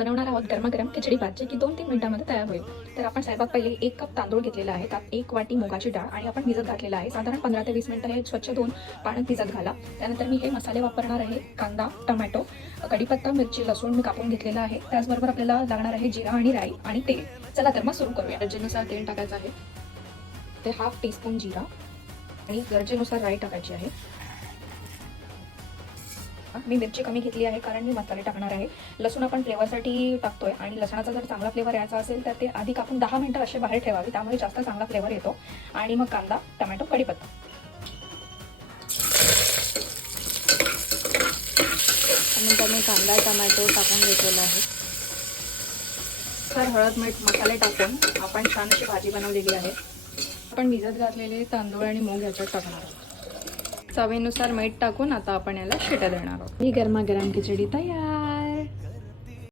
बनवणार आहोत गरमागरम खिचडी भात, जे की 2-3 मिनिटांमध्ये तयार होईल. तर आपण सर्वात पहिले 1 कप तांदूळ घेतलेला आहे, त्यात 1 वाटी मुगाची डाळ आणि आपण भिजत घातलेला आहे. साधारण 15 ते 20 मिनिटं हे स्वच्छ धुवून पाण्यात भिजत घाला. त्यानंतर मी हे मसाले वापरणार आहे. कांदा, टोमॅटो, कढीपत्ता, मिरची, लसूण मी कापून घेतलेला आहे. त्याचबरोबर आपल्याला लागणार आहे जिरा आणि राई आणि तेल. चला तर मग सुरू करूया. गरजेनुसार तेल टाकायचं आहे. ते हाफ टीस्पून जिरा आणि गरजेनुसार राई टाकायची आहे. मी मिरची कमी घेतली आहे कारण मी मसाले टाकणार आहे. लसूण आपण फ्लेवरसाठी टाकतोय आणि लसणाचा जर चांगला फ्लेवर यायचा असेल तर ते आधी कापून 10 मिनिटं असे बाहेर ठेवावे, त्यामुळे जास्त चांगला फ्लेवर येतो. आणि मग कांदा, टोमॅटो, कढीपत्ता. त्यानंतर मी कांदा टोमॅटो टाकून घेतलेला आहे. तर हळद, मीठ, मसाले टाकून आपण छान अशी भाजी बनवलेली आहे. आपण भिजत घातलेले तांदूळ आणि मूग याच्यात टाकणार आहोत. चवीनुसार मीठ टाकून आता आपण याला शिट्या देणार आहोत. ही गरमागरम खिचडी तयार.